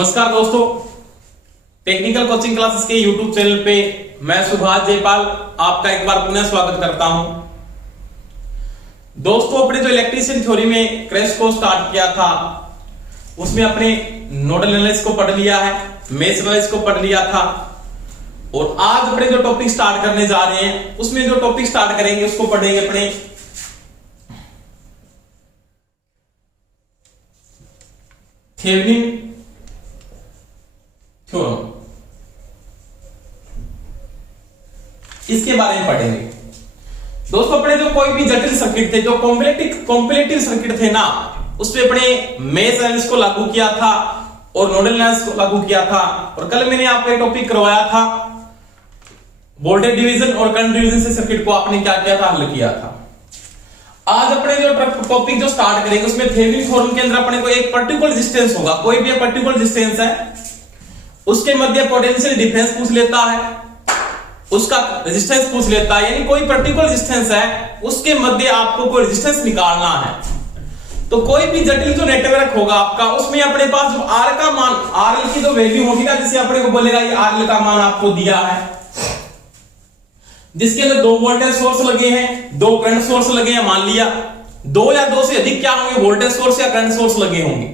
नमस्कार दोस्तों, technical coaching classes के YouTube चैनल पे मैं सुभाष जयपाल आपका एक बार पुनः स्वागत करता हूं। दोस्तों, अपने जो इलेक्ट्रीशियन थ्योरी में क्रैश को स्टार्ट किया था उसमें अपने नोडल एनालिसिस को पढ़ लिया है, मेश एनालिसिस को पढ़ लिया था और आज अपने जो टॉपिक स्टार्ट करने जा रहे हैं उसमें जो टॉपिक स्टार्ट करेंगे उसको पढ़ेंगे अपने थेवेनिन थ्योरम, इसके बारे में पढ़ेंगे। दोस्तों, अपने जो कोई भी जटिल सर्किट थे, जो कॉम्पिलेटिव सर्किट थे ना, उस पे अपने मेश एनालिसिस को लागू किया था और नोडल एनालिसिस को लागू किया था। और कल मैंने आपको एक टॉपिक करवाया था वोल्टेज डिवीजन और करंट डिवीजन से सर्किट को आपने क्या किया था, हल किया था। आज अपने जो टॉपिक जो स्टार्ट करेंगे उसमें थेवेनिन थ्योरम के अंदर अपने को एक पर्टिकुलर रेजिस्टेंस होगा, कोई भी एक पर्टिकुलर रेजिस्टेंस है, उसके मध्य पोटेंशियल डिफरेंस पूछ लेता है, उसका रेजिस्टेंस पूछ लेता है, यानी कोई पर्टिकुलर रेजिस्टेंस है उसके मध्य आपको कोई रेजिस्टेंस निकालना है। तो कोई भी जटिल जो नेटवर्क होगा आपका, उसमें अपने पास जो आर का मान, आरएल की जो वैल्यू होगी ना, जैसे अपने को बोलेगा ये आरएल का मान आपको दिया है, जिसके अंदर दो वोल्टेज सोर्स लगे हैं, दो करंट सोर्स लगे हैं, मान लिया दो या दो से अधिक क्या होंगे, वोल्टेज सोर्स या करंट सोर्स लगे होंगे।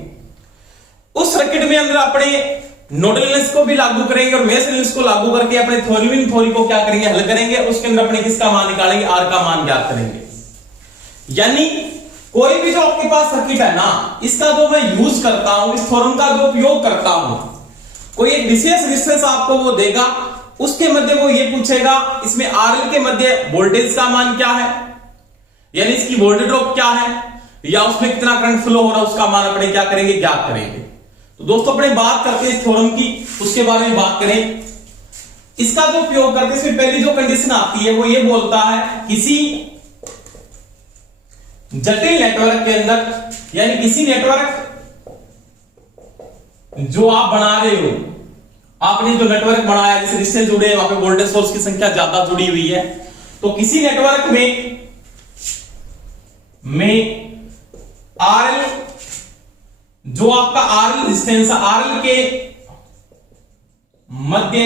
उस सर्किट में अंदर अपने नोडल एनालिसिस को भी लागू करेंगे और मेश एनालिसिस को लागू करके अपने थेवेनिन थ्योरी को क्या करेंगे, हल करेंगे। उसके अंदर अपने किसका मान निकालेंगे, आर का मान ज्ञात करेंगे। यानी कोई भी जो आपके पास सर्किट है ना, इसका जो मैं यूज करता हूं, इस थ्योरम का जो उपयोग करता हूं, कोई एक विशेष रेजिस्टेंस आपको वो देगा, उसके मध्य वो ये पूछेगा इसमें आरएल के मध्य वोल्टेज का मान क्या है, यानी इसकी वोल्टेज ड्रॉप क्या है, या उसमें कितना करंट फ्लो हो रहा है, उसका मान अपने क्या करेंगे, ज्ञात करेंगे। तो दोस्तों, अपने बात करते हैं इस थ्योरम की, उसके बारे में बात करें। इसका जो उपयोग करते हैं, इसमें पहली जो कंडीशन आती है वो ये बोलता है किसी जटिल नेटवर्क के अंदर, यानी किसी नेटवर्क जो आप बना रहे हो, आपने जो नेटवर्क बनाया, जैसे रेजिस्टेंस जुड़े हैं, वहां पे वोल्टेज सोर्स की संख्या ज्यादा जुड़ी हुई है, तो किसी नेटवर्क में आरएल, जो आपका आरएल रेजिस्टेंस, आरएल के मध्य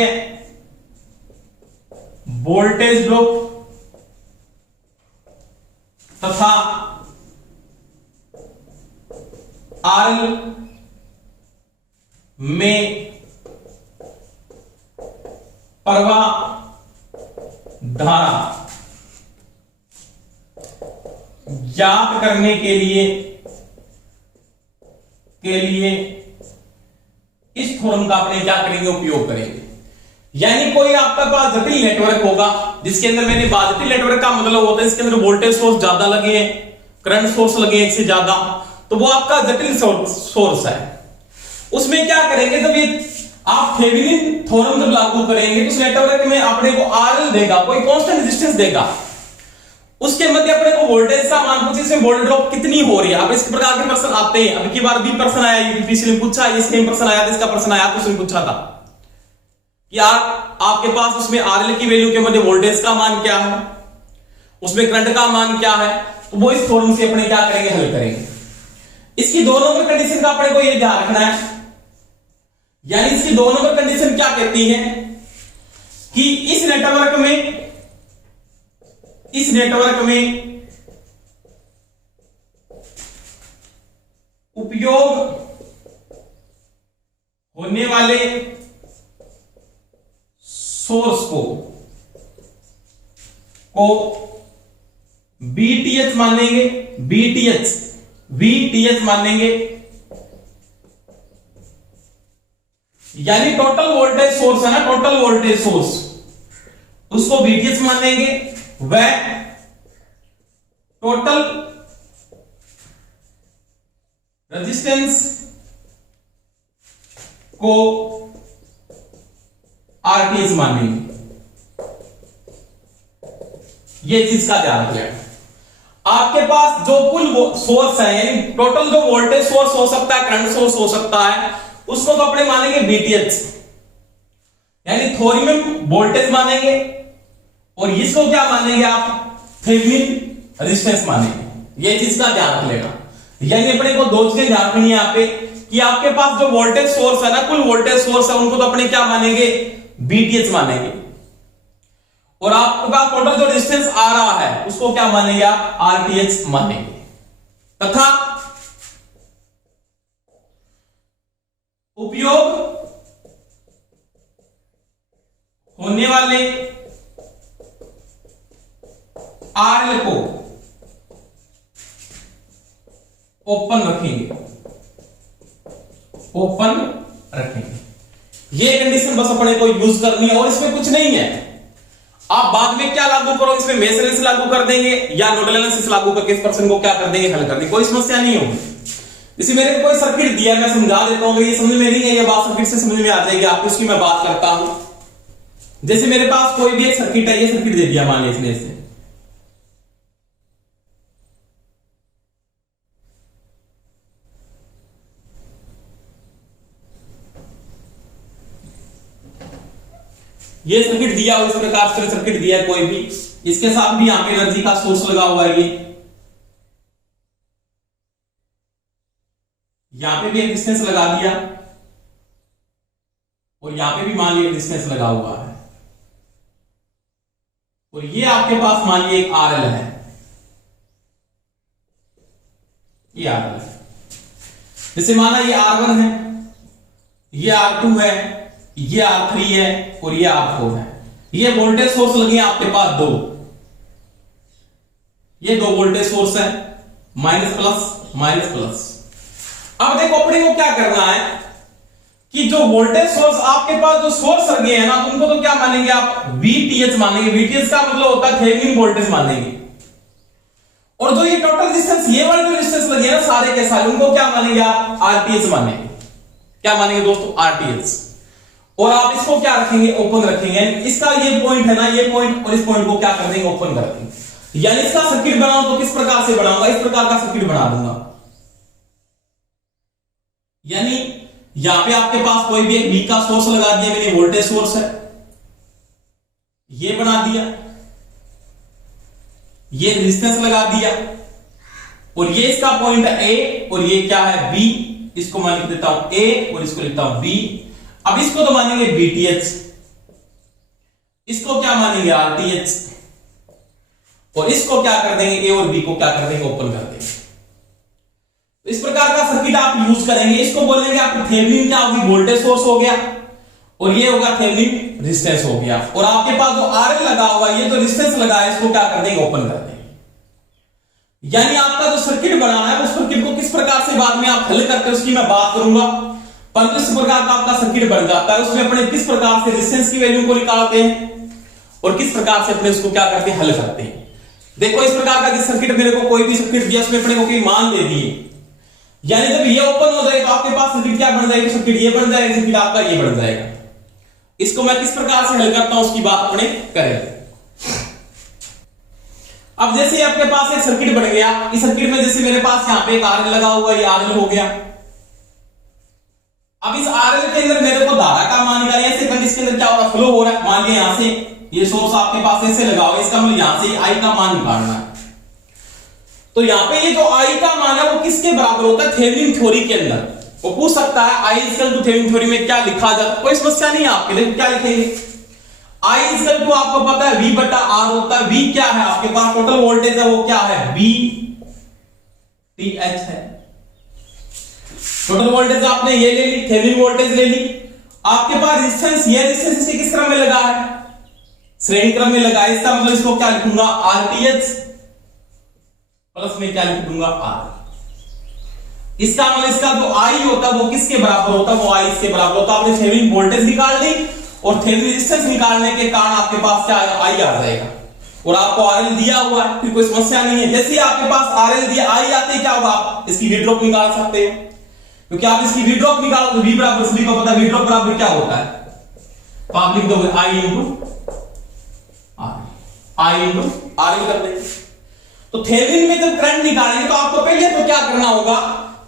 वोल्टेज ड्रॉप तथा आरएल में प्रवाह धारा ज्ञात करने के लिए इस थ्योरम का अपने क्या करेंगे, उपयोग करेंगे। यानी कोई आपका पास जटिल नेटवर्क होगा, जिसके अंदर मैंने जटिल नेटवर्क का मतलब होता है इसके अंदर वोल्टेज सोर्स ज्यादा लगे हैं, करंट सोर्स लगे हैं एक से ज्यादा, तो वो आपका जटिल सोर्स है। उसमें क्या करेंगे, जब ये आप थेवेनिन थ्योरम जब लागू करेंगे तो उस नेटवर्क में अपने को आरएल देगा, कोई कांस्टेंट रेजिस्टेंस देगा, उसके मध्य अपने को वोल्टेज का मान पूछे, इसमें वोल्टेज ड्रॉप कितनी हो रही है। अब इस प्रकार के प्रश्न आते हैं, अब की बार भी प्रश्न आया, यूपीएससी में पूछा, ये सेम प्रश्न आया था, इसका प्रश्न आया तो उसने पूछा था कि यार आपके पास उसमें आरएल की वैल्यू के मध्य वोल्टेज का मान क्या है, उसमें करंट का मान क्या है, तो वो इस थ्योरम से अपने क्या करेंगे, हल करेंगे। इसकी दो नंबर कंडीशन का अपने को ये ध्यान रखना है, यानी इसकी दो नंबर कंडीशन क्या कहती है कि इस नेटवर्क में उपयोग होने वाले सोर्स को बीटीएच मानेंगे, वीटीएच मानेंगे, यानी टोटल वोल्टेज सोर्स है ना, टोटल वोल्टेज सोर्स, उसको वीटीएच मानेंगे, वह टोटल रेजिस्टेंस को आरटीएच मानेंगे। ये चीज का ध्यान रखिएगा। आपके पास जो कुल सोर्स है, यानी टोटल जो वोल्टेज सोर्स हो सकता है, करंट सोर्स हो सकता है, उसको तो अपने मानेंगे बीटीएच, यानी थ्योरी में वोल्टेज मानेंगे और इसको क्या मानेंगे आप, थेवेनिन रेजिस्टेंस मानेंगे। ये चीज का ध्यान रख लेना। यानी अपने को दो चीजें ध्यान रखनी है यहाँ पे कि आपके पास जो वोल्टेज सोर्स है ना, कुल वोल्टेज सोर्स है, उनको तो अपने क्या मानेंगे, बीटीएच मानेंगे। और आपके पास टोटल जो रेजिस्टेंस आ रहा है उसको क्या मानेंगे आप, आरटीएच मानेंगे। तथा उपयोग होने वाले आरएल को ओपन रखेंगे, ओपन रखेंगे। ये कंडीशन बस अपने को यूज करनी है और इसमें कुछ नहीं है। आप बाद में क्या लागू करो, इसमें मेश एनालिसिस लागू कर देंगे या नोडल एनालिसिस लागू करके इस प्रश्न को क्या कर देंगे, हल कर देंगे, कोई समस्या नहीं होगी। इसी मेरे को कोई सर्किट दिया, मैं समझा देता हूं, ये समझ में नहीं है, ये बात सर्किट से समझ में आ जाएगी आपको, इसकी मैं बात करता हूं। जैसे मेरे पास कोई भी एक सर्किट है, ये सर्किट दे दिया मान लीजिए इसने, ये सर्किट दिया हो, इस प्रकार से सर्किट दिया है कोई भी, इसके साथ भी यहां पे एनर्जी का सोर्स लगा हुआ है, ये यहां पे भी एक रेजिस्टेंस लगा दिया और यहां पे भी मान लीजिए रेजिस्टेंस लगा हुआ है, और ये आपके पास मान लीजिए एक आरएल है, ये आरएल है। जैसे माना ये R1 है, ये R2 है, ये R3 है और ये R4 है। ये वोल्टेज सोर्स लगे हैं आपके पास दो, ये दो वोल्टेज सोर्स है, माइनस प्लस माइनस प्लस। अब देखो अपने को क्या करना है कि जो वोल्टेज सोर्स आपके पास जो सोर्स लगे हैं ना, उनको तो क्या मानेंगे आप, VTH मानेंगे। VTH का मतलब होता है थेवेनिन वोल्टेज मानेंगे। और जो ये टोटल रेजिस्टेंस, ये वाले जो रेजिस्टेंस लगे हैं ना सारे के सारे, उनको क्या मानेंगे आप, RTH मानेंगे। क्या मानेंगे दोस्तों, RTH। और आप इसको क्या रखेंगे, ओपन रखेंगे। इसका ये पॉइंट है ना, ये पॉइंट और इस पॉइंट को क्या कर देंगे, ओपन कर देंगे। यानी इसका सर्किट बनाऊं तो किस प्रकार से बनाऊंगा, इस प्रकार का सर्किट बना दूंगा। यानी यहां पे आपके पास कोई भी एक V का सोर्स लगा दिया मैंने, वोल्टेज सोर्स है, ये बना दिया, ये रेजिस्टेंस लगा दिया, और ये इसका पॉइंट है A और ये क्या है B। इसको मैं लिख देता हूं A और इसको लिखता हूं B। अब इसको तो मानेंगे BTH, इसको क्या मानेंगे RTH, और इसको क्या कर देंगे, A और B को क्या कर देंगे, ओपन कर देंगे। इस प्रकार का सर्किट आप यूज करेंगे। इसको बोलेंगे आपको थेवेनिन क्या होगी, वोल्टेज सोर्स हो गया, और ये होगा थेवेनिन रेजिस्टेंस हो गया। और आपके पास जो RL लगा हुआ, ये जो रेजिस्टेंस लगा है, इसको क्या कर देंगे, ओपन कर देंगे। यानी आपका जो सर्किट बनाना है, उस सर्किट को किस प्रकार से बाद में आप हल करते हैं उसकी मैं बात करूंगा। परंतु इस प्रकार का आपका सर्किट बन जाता है, उसमें अपने किस प्रकार से रेजिस्टेंस की वैल्यू को निकालते हैं और किस प्रकार से अपने उसको क्या करते हैं, हल करते हैं। देखो इस प्रकार का सर्किट, मेरे को कोई भी सर्किट दिया, उसमें अपने को कोई मान दे दिए, यानी जब ये ओपन हो जाएगा तो आपके पास सर्किट क्या बन जाएगा, सर्किट ये बन जाएगा, सर्किट आपका ये बन जाएगा। इसको मैं किस प्रकार से हल करता हूं उसकी बात अपने करें। अब जैसे आपके पास एक सर्किट बन गया, इस सर्किट में जैसे मेरे पास यहां पे एक RL लगा हुआ, ये RL हो गया। अब इस RL के अंदर मेरे को धारा का मान निकालना है। ऐसे इसके अंदर क्या हो रहा है, फ्लो हो रहा है। मान लिया यहां से ये सोर्स आपके पास ऐसे लगा हुआ है, इसका मतलब यहां से I का मान निकालना है। तो यहां पे ये जो I का मान है वो किसके बराबर होता है, थेवेनिन थ्योरी के अंदर। वो पूछ सकता है I equal to Thevenin theory में क्या लिखा जाता, कोई समस्या नहीं है आपके लिए। क्या लिखेंगे, I इक्वल टू आपको पता है V बटा R होता है। V क्या है आपके पास, टोटल वोल्टेज है, वो क्या है, VTH है। टोटल वोल्टेज आपने ये ले ली, थेवेनिन वोल्टेज ले ली। आपके पास रेजिस्टेंस, ये रेजिस्टेंस इसे किस क्रम में लगा है, श्रेणी क्रम में लगा है। इसका मतलब इसको क्या लिखूंगा, RTH प्लस में क्या लिख दूंगा, R। इसका मतलब इसका जो I होता है वो किसके बराबर होता है, वो I इसके बराबर होता है। आपने थेवेनिन वोल्टेज निकाल ली और थेवेनिन रेजिस्टेंस निकालने के कारण आपके पास क्या I आ जाएगा। और आपको RL दिया हुआ है, फिर कोई समस्या नहीं है। जैसे आपके पास RL दिया, I आते क्या होगा, आप इसकी V ड्रॉप निकाल सकते हो, क्योंकि आप इसकी V ड्रॉप निकालो तो V बराबर, सभी को पता है V ड्रॉप बराबर क्या होता है, तो आप लिख दोगे I इंटू RL कर देंगे। तो थेवेनिन में जब करंट निकालेंगे तो आपको पहले तो क्या करना होगा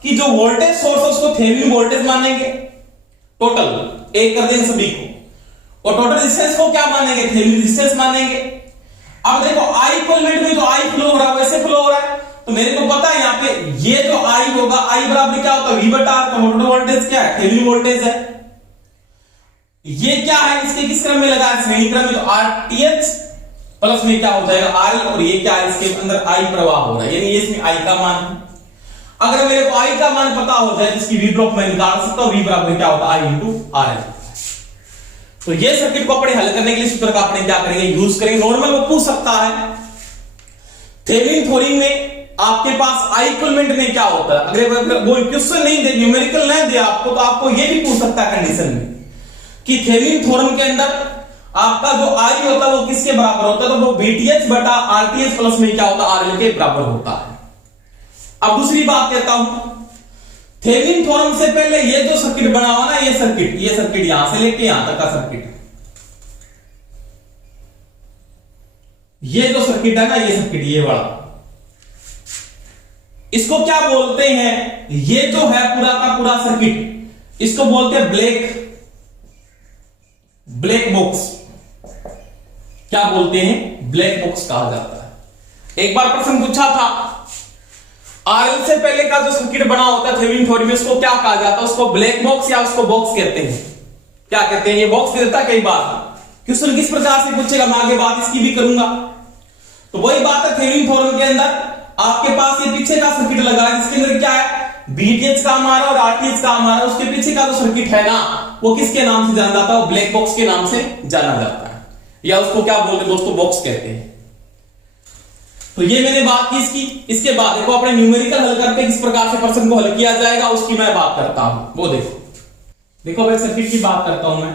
कि जो वोल्टेज सोर्स है उसको थेवेनिन वोल्टेज मानेंगे, टोटल एक कर देंगे सभी को, और टोटल रेजिस्टेंस को क्या मानेंगे, थेवेनिन रेजिस्टेंस मानेंगे। अब देखो I इक्विवेलेंट में जो I फ्लो हो रहा है वैसे फ्लो हो रहा है, तो मेरे को पता है यहाँ पे ये जो आई होगा, आई बराबर क्या होता है V बटा R का टोटल वोल्टेज क्या है, थेवेनिन वोल्टेज है। ये क्या है, इसके किस क्रम में लगा है, श्रेणी क्रम में, तो RTh प्लस में क्या हो जाएगा RL, और ये क्या है, इसके अंदर I प्रवाह हो रहा है, यानी इसमें I का मान है। अगर मेरे को I का मान पता हो जाए जिसकी V ड्रॉप मैं निकाल सकता हूं, V बराबर क्या होता है I इंटू RL। तो ये सर्किट को अपने हल करने के लिए सूत्र का अपने क्या करेंगे, यूज करेंगे। नॉर्मल वो पूछ सकता है थेवेनिन थ्योरम में आपके पास I इक्विवेलेंट में क्या होता है, अगर वो क्वेश्चन नहीं दे, न्यूमेरिकल नहीं दे आपको, तो आपको ये भी पूछ सकता है कंडीशन में कि थेवेनिन थ्योरम के अंदर आपका जो I होता है वो किसके बराबर होता है, तो वो VTh बटा RTh प्लस में क्या होता है RL के बराबर होता है। अब दूसरी बात कहता हूं, थेवेनिन थ्योरम से पहले ये जो सर्किट बना हुआ ना, ये सर्किट यहां से लेके यहां तक का सर्किट, ये जो सर्किट है ना, ये सर्किट ये वाला, इसको क्या बोलते हैं, ये जो है पूरा का पूरा सर्किट, इसको बोलते हैं ब्लैक बॉक्स। क्या बोलते हैं, ब्लैक बॉक्स कहा जाता है। एक बार प्रश्न पूछा था, आरएल से पहले का जो सर्किट बना होता है थेवेनिन थ्योरम में, उसको क्या कहा जाता है, उसको ब्लैक बॉक्स या उसको बॉक्स कहते हैं। क्या कहते हैं, ये बॉक्स दे देता है कई बार, क्वेश्चन किस प्रकार से पूछेगा, मैं आगे बात इसकी भी करूंगा। तो वही बात है, थेवेनिन थ्योरम के अंदर आपके पास ये पीछे का सर्किट लगा है, जिसके अंदर क्या है, VTh का हमारा और RTh का हमारा, उसके पीछे का जो सर्किट है ना, वो किसके नाम से जाना जाता है, वो ब्लैक बॉक्स के नाम से जाना जाता है, या उसको क्या बोलते हैं दोस्तों, बॉक्स कहते हैं। तो ये मैंने बात की इसकी। इसके बाद देखो अपने न्यूमेरिकल हल करके किस प्रकार से प्रश्न को हल किया जाएगा, उसकी मैं बात करता हूं। वो देखो अब सर्किट की बात करता हूं मैं।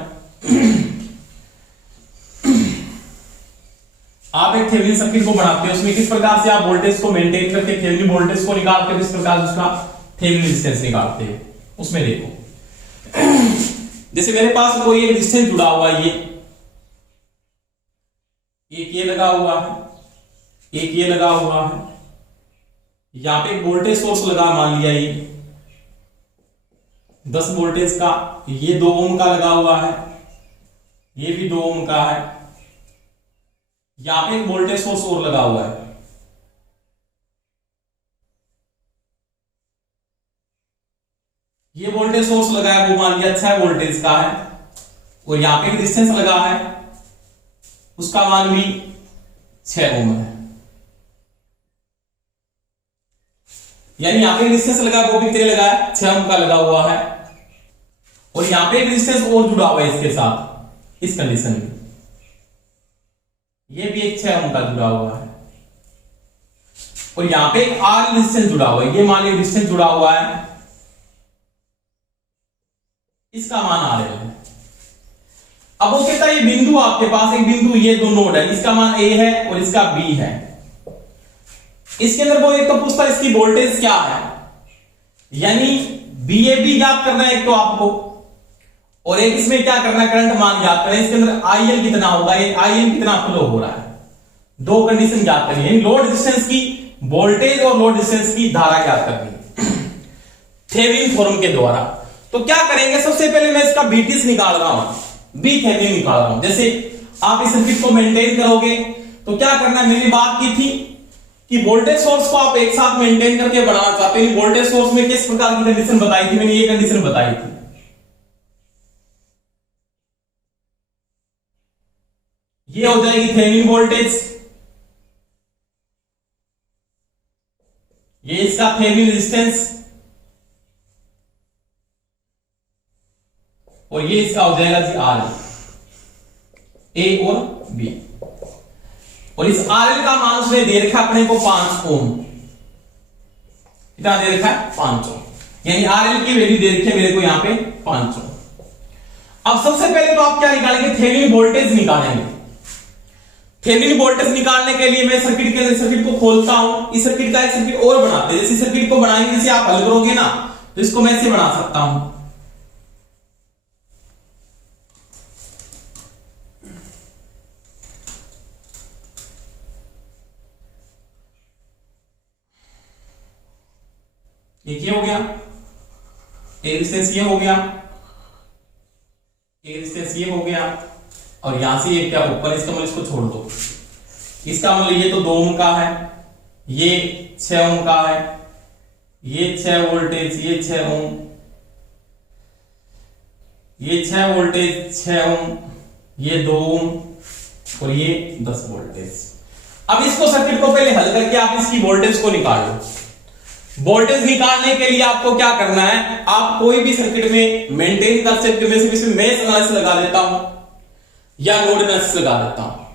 आप एक थेवेनिन सर्किट को बनाते हैं, उसमें किस प्रकार से आप वोल्टेज को मेंटेन करके थेवेनिन वोल्टेज को निकालते हैं, किस प्रकार से उसका थेवेनिन रेजिस्टेंस निकालते हैं। उसमें देखो जैसे मेरे पास कोई एक रेजिस्टेंस जुड़ा हुआ है, एक ये लगा हुआ है, एक ये लगा हुआ है, यहां पे एक वोल्टेज सोर्स लगा, मान लिया ये 10 वोल्टेज का, ये 2 ओम का लगा हुआ है, ये भी 2 ओम का है, यहां पे एक वोल्टेज सोर्स और लगा हुआ है, ये वोल्टेज सोर्स लगा है, वो मान लिया 6 वोल्टेज का है, और यहां पे एक रेजिस्टेंस लगा है, उसका मान भी 6 ओम है। यानी यहां पे रेजिस्टेंस लगा, वो भी कितने लगा है, 6 ओम का लगा हुआ है, और यहां पे एक रेजिस्टेंस और जुड़ा हुआ है इसके साथ, इस कंडीशन में ये भी एक 6 ओम का जुड़ा हुआ है, और यहां पे एक R रेजिस्टेंस जुड़ा हुआ है, ये मान लीजिए रेजिस्टेंस जुड़ा हुआ है, इसका मान RL है। अब वो कहता है ये बिंदु, आपके पास एक बिंदु, ये 2 नोड है, इसका मान A है और इसका B है। इसके अंदर वो एक तो पूछता है इसकी वोल्टेज क्या है, यानी VAB याद करना है एक तो आपको, और एक इसमें क्या करना है, करंट मान याद करना है। इसके अंदर IL कितना होगा, ये IL कितना फ्लो हो रहा है, 2 कंडीशन याद करनी है, यानी लोड रेजिस्टेंस की वोल्टेज और लोड रेजिस्टेंस की धारा याद करनी है थेवेनिन थ्योरम के द्वारा। तो क्या करेंगे, सबसे पहले मैं इसका VTh निकाल रहा हूं, B थेवेनिन निकाल रहा हूं। जैसे आप इस सर्किट को मेंटेन करोगे तो क्या करना है, मैंने बात की थी कि वोल्टेज सोर्स को आप एक साथ मेंटेन करके बनाना चाहते हैं। वोल्टेज सोर्स में किस प्रकार की कंडीशन बताई थी, मैंने ये कंडीशन बताई थी, ये हो जाएगी थेवेनिन वोल्टेज, ये इसका थेवेनिन रेजिस्टेंस, और ये इसका हो जाएगा जी RL, A और B। और इस RL का मान उसने दे रखा अपने को 5 ओम, कितना दे रखा है, 5 ओम, यानी RL की वैल्यू दे रखी है मेरे को यहां पे 5 ओम। अब सबसे पहले तो आप क्या निकालेंगे, थेवेनिन वोल्टेज निकालेंगे। थेवेनिन वोल्टेज निकालने के लिए मैं सर्किट को खोलता हूं, इस सर्किट का एक सर्किट और बनाते हैं। जैसे सर्किट को बनाएंगे, जैसे आप हल करोगे ना, तो इसको मैं ऐसे बना सकता हूं, एक ये हो गया, एक रेजिस्टेंस ये हो गया, एक रेजिस्टेंस ये हो गया, और यहां से ये क्या ऊपर, इसका मतलब इसको छोड़ दो, इसका मतलब ये तो 2 ओम का है, ये 6 ओम का है, ये 6 वोल्टेज, ये 6 ओम, ये 6 वोल्टेज 6 ओम, ये 2 ओम और ये 10 वोल्टेज। अब इसको सर्किट को पहले हल करके आप इसकी वोल्टेज को निकाल लो। वोल्टेज निकालने के लिए आपको क्या करना है, आप कोई भी सर्किट में मेंटेन कर सकते हो। मैं इसमें मेश एनालिसिस लगा देता हूं या नोड एनालिसिस लगा देता हूं।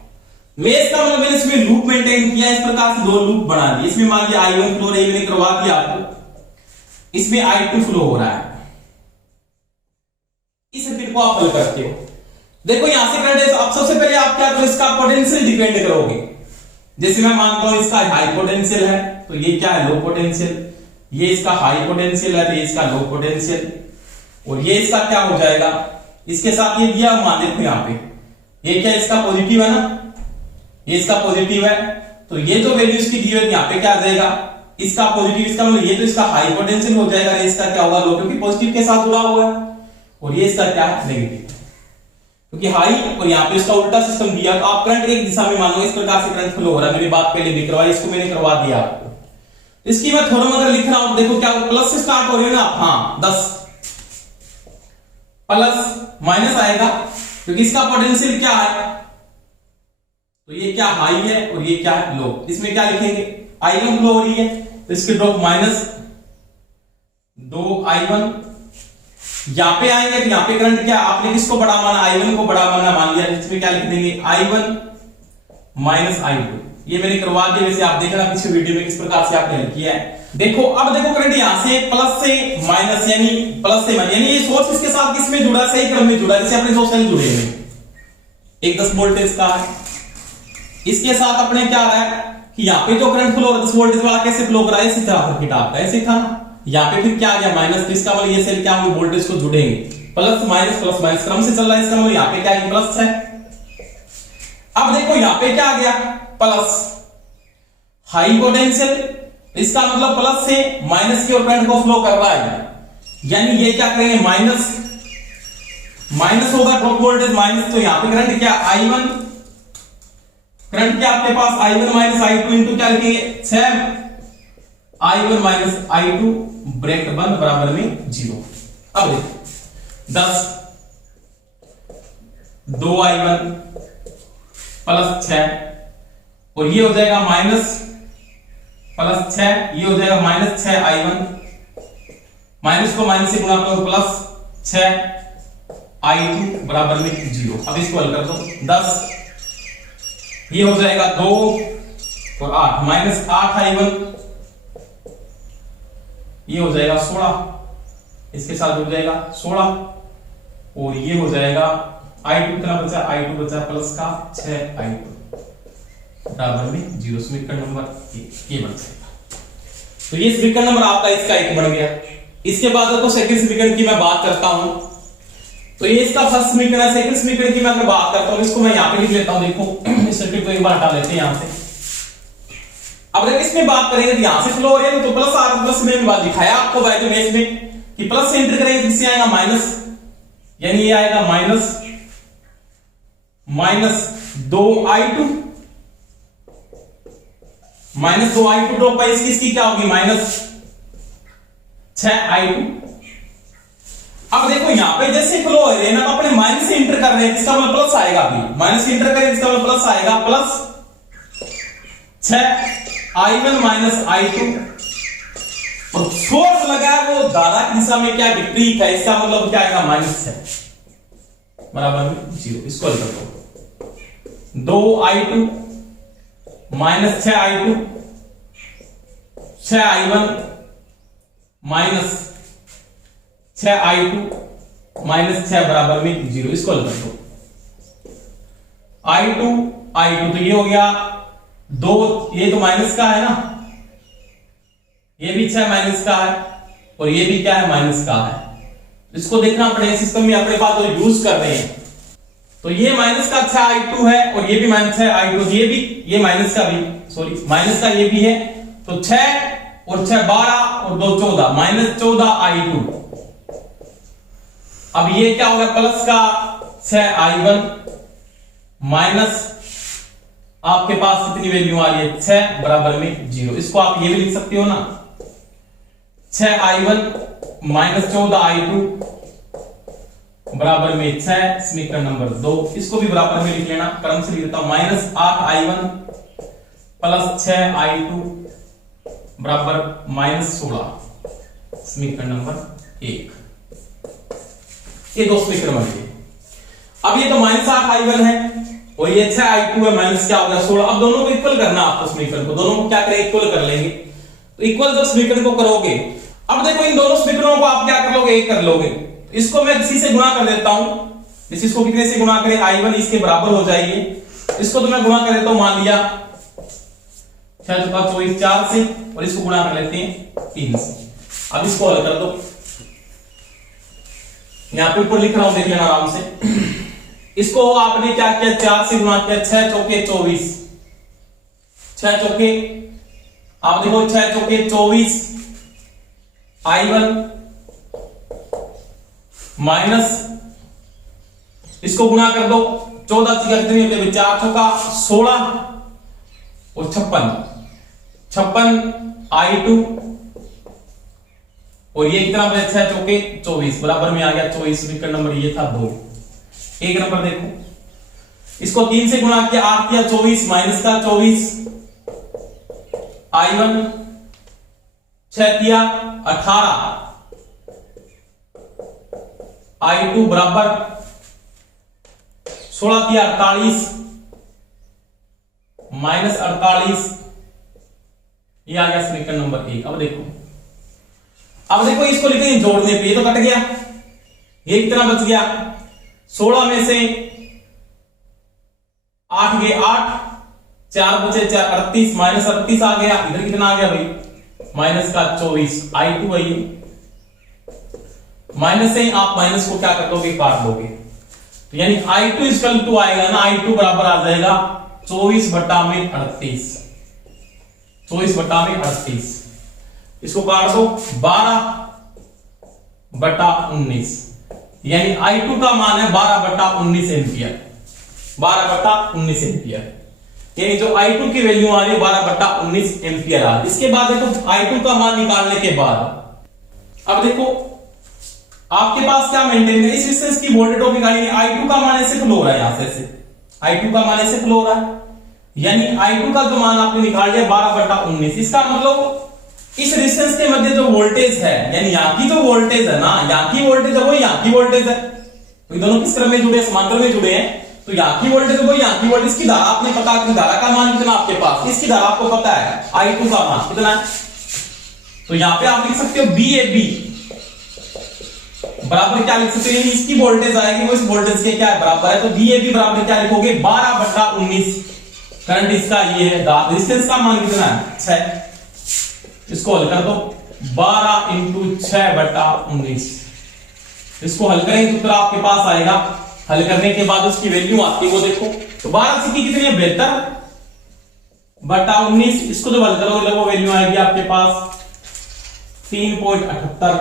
मेश का मतलब मैंने इसमें लूप मेंटेन किया, इस प्रकार से 2 लूप बना दिए। इसमें मान लिया I1 फ्लो रही, मैंने करवा दिया आपको, इसमें I2 फ्लो हो रहा है। इस सर्किट को आप हल करते हो, देखो यहां से करंट है। अब सबसे पहले आप क्या करो, इसका पोटेंशियल डिपेंड करोगे। जैसे मैं मानता हूं इसका हाई पोटेंशियल है, तो ये क्या है, लो पोटेंशियल। ये इसका हाई पोटेंशियल है, तो ये इसका लो पोटेंशियल। और ये इसका क्या हो जाएगा, इसके साथ ये दिया मान देते हैं यहां पे, ये क्या इसका पॉजिटिव है ना, ये इसका पॉजिटिव है, तो ये जो वैल्यू इसकी दी है यहां पे क्या आ जाएगा, इसका पॉजिटिव। इसका मतलब ये तो इसका हाई पोटेंशियल हो जाएगा, इसका क्या होगा, लो, क्योंकि पॉजिटिव के साथ जुड़ा हुआ है। और ये इसका क्या है, नेगेटिव, क्योंकि हाई और यहां पे इसका उल्टा सिस्टम दिया। तो आप करंट एक दिशा में मानो, इस प्रकार से करंट फ्लो हो रहा है। मेरी बात पहले भी करवाई, इसको मैंने करवा दिया आपको। इसकी मैं थोड़ा अगर लिख रहा हूं, देखो क्या प्लस से स्टार्ट हो रही है ना, हाँ 10 प्लस माइनस आएगा, क्योंकि इसका पोटेंशियल क्या है, तो ये क्या हाई है और ये क्या है, लो। इसमें क्या लिखेंगे, I1 फ्लो हो रही है, तो इसके ड्रॉप माइनस 2I1। यहां पे आएंगे तो यहां पे करंट क्या, आपने किसको बड़ा माना, I1 को बड़ा माना, मान लिया। इसमें क्या लिख देंगे, I1 माइनस I2। ये मैंने करवा दिया, वैसे आप देखना पिछले वीडियो में किस प्रकार से आपने हल किया है। देखो अब देखो करंट यहां से प्लस से माइनस, यानी प्लस से माइनस, यानी ये सोर्स इसके साथ किसमें जुड़ा, सही क्रम में जुड़ा, जैसे अपने सोर्स जुड़े हैं। एक 10 वोल्टेज का है, इसके साथ अपने क्या आ रहा है कि यहां पे जो करंट फ्लो हो रहा है 10 वोल्टेज वाला कैसे फ्लो कर रहा है, इसी तरह सर्किट आपका ऐसे था ना। यहां पे फिर क्या आ गया, माइनस, तो इसका मतलब ये सेल क्या होंगे, वोल्टेज को जुड़ेंगे, प्लस माइनस क्रम से चल रहा है। इसका मतलब यहां पे क्या है, प्लस है। अब देखो यहां पे क्या आ गया, प्लस हाई पोटेंशियल, इसका मतलब प्लस से माइनस की ओर करंट को फ्लो कर रहा है, यानी ये क्या करेंगे, माइनस होगा ड्रॉप वोल्टेज माइनस। तो यहां पे करंट क्या, I1 करंट क्या आपके पास, I1 माइनस I2 इंटू क्या लिखेंगे, 6 I1 माइनस I2 ब्रैकेट बंद बराबर में 0। अब देखो 10 2I1 प्लस 6, और ये हो जाएगा माइनस प्लस 6, ये हो जाएगा माइनस 6 I1, माइनस को माइनस से गुणा करो, प्लस 6 I2 बराबर में 0। अब इसको हल कर दो, 10 ये हो जाएगा 2 और 8, माइनस 8 I1, ये हो जाएगा 16, इसके साथ जुड़ जाएगा 16, और ये हो जाएगा I2 कितना बचा, I2 बचा प्लस का 6 I2 बराबर में 0। समीकरण नंबर ये बन जाएगा। तो ये समीकरण नंबर आपका इसका 1 बन गया। इसके बाद देखो सेकंड समीकरण की मैं बात करता हूं, तो ये इसका फर्स्ट समीकरण है। सेकंड समीकरण की मैं अगर बात करता हूं, इसको मैं यहां पे लिख लेता हूं। देखो इस सर्किट को एक बार हटा लेते हैं यहां से। अब देखो इसमें बात करेंगे तो यहां से फ्लो हो रही है, तो प्लस आर प्लस में बात दिखाया आपको वैल्यू बेस में कि प्लस से एंटर करेंगे, किससे आएगा, माइनस, यानी ये आएगा minus 2I2, minus 2I2 drop है, इसकी क्या होगी, माइनस 6I2। अब देखो यहां पे जैसे फ्लो हो रहे हैं ना, तो अपने माइनस से एंटर कर रहे हैं, इसका मतलब प्लस आएगा, अभी माइनस से एंटर करें, इसका मतलब प्लस आएगा, प्लस 6I1 माइनस I2, और सोर्स लगा है वो धारा की दिशा में क्या, विपरीत है, इसका मतलब क्या आएगा, माइनस 6 बराबर में 0। इसको हल कर दो, 2I2 minus 6I2, 6I1 minus 6I2 minus 6 बराबर में 0। इसको हल कर दो, I2 तो ये हो गया 2, ये तो माइनस का है ना, ये भी 6 माइनस का है, और ये भी क्या है, माइनस का है। इसको देखना पड़ेगा, सिस्टम में अपने पास जो यूज कर रहे हैं, तो ये माइनस का 6I2 है, और ये भी माइनस 6I2, ये भी, ये माइनस का भी, सॉरी माइनस का ये भी है, तो 6 और 6 12 और 2 14, माइनस 14I2। अब ये क्या होगा, प्लस का 6I1 माइनस आपके पास कितनी वैल्यू आ रही है 6 बराबर में 0। इसको आप ये भी लिख सकते हो ना 6i1 माइनस 14i2 बराबर में 6, समीकरण नंबर 2। इसको भी बराबर में लिख लेना, क्रम से लिख देता हूं माइनस 8i1 प्लस 6i2 बराबर माइनस 16, समीकरण नंबर 1। ये दो समीकरण बन गए। अब ये तो माइनस 8i1 है और ये 6i2 है, माइनस क्या हो गया 16। अब दोनों को इक्वल करना आपको, समीकरण को दोनों को क्या करें इक्वल कर लेंगे। तो इक्वल जब समीकरण को करोगे, अब देखो इन दोनों समीकरणों को आप क्या कर लोगे, एक कर लोगे। इसको मैं किसी से गुणा कर देता हूं, इसको कितने से गुणा करें, i1 इसके बराबर हो जाएगी। इसको तो मैं गुणा कर देता हूं, मान लिया 6 चौका 24 4 से, और इसको गुणा कर लेते हैं 3 से। अब इसको हल कर दो, यहां पे ऊपर लिख रहा हूं, देख लेना आराम से। इसको आपने क्या किया 4 से गुणा किया, 6 चौके 24, 6 चौके आप देखो 6 चौके 24 i1 माइनस इसको गुणा कर दो 14 से कितनी होती है 4 चौका 16 और 56 i2 और ये कितना बचा 6 चौके 24 बराबर में आ गया 24, समीकरण नंबर ये था 2। एक नंबर देखो, इसको 3 से गुणा किया 8 किया 24 माइनस का 24 i1 6 किया 18 i2 बराबर 16 किया 48 माइनस 48, ये आ गया समीकरण नंबर 1। अब देखो इसको लिखेंगे जोड़ने पे, ये तो कट गया, ये कितना बच गया 16 में से 8 गए 8, 4 बचे 4 38 माइनस 38 आ गया, इधर कितना आ गया भाई माइनस का 24 i2 है ये, माइनस से आप माइनस को क्या कर दोगे काट दोगे, तो यानी i2 इक्वल टू आएगा ना, i2 बराबर आ जाएगा 24 बटा में 38, 24 बटा में 38, इसको काट दो 12 बटा 19, यानी i2 का मान है 12 बटा 19 एम्पियर, 12 बटा 19 एम्पियर, यानी जो i2 की वैल्यू आ रही है 12 बटा 19 एम्पियर आ रही है। इसके बाद देखो i2 का मान निकालने के बाद अब देखो आपके पास क्या मेंटेन है, इस डिस्टेंस की वोल्टेज ऑफ गाड़ी में i2 का मान ऐसे फ्लो हो रहा है, यहां से i2 का मान ऐसे फ्लो हो रहा है, यानी i2 का जो मान आपने निकाल लिया 12 बटा 19। इसका मतलब इस रेजिस्टेंस के मध्य जो वोल्टेज है, यानी यहां की जो वोल्टेज है ना, यहां की वोल्टेज है वो यहां की वोल्टेज है, तो दोनों किस क्रम में जुड़े हैं, समांतर में जुड़े हैं, तो यहां की वोल्टेज वो यहां की वोल्टेज, की धारा आपने पता कि धारा का मान कितना आपके पास, इसकी धारा आपको पता है i2 का मान कितना है, तो यहां पे आप लिख सकते हो BAB बराबर क्या लिख सकते हो, इसकी वोल्टेज आएगी वो इस वोल्टेज के क्या है बराबर है, तो BAB बराबर क्या लिखोगे 12 बटा 19, करंट इसका ये है, रेजिस्टेंस का मान कितना है 6, इसको हल कर दो 12 इंटू 6 बटा 19, इसको हल करेंगे तो उत्तर आपके पास आएगा। हल करने के बाद उसकी वैल्यू आती है वो देखो, तो 12 से की कितनी है 72 बटा 19, इसको जो हल करोगे वो वैल्यू आएगी आपके पास 3.78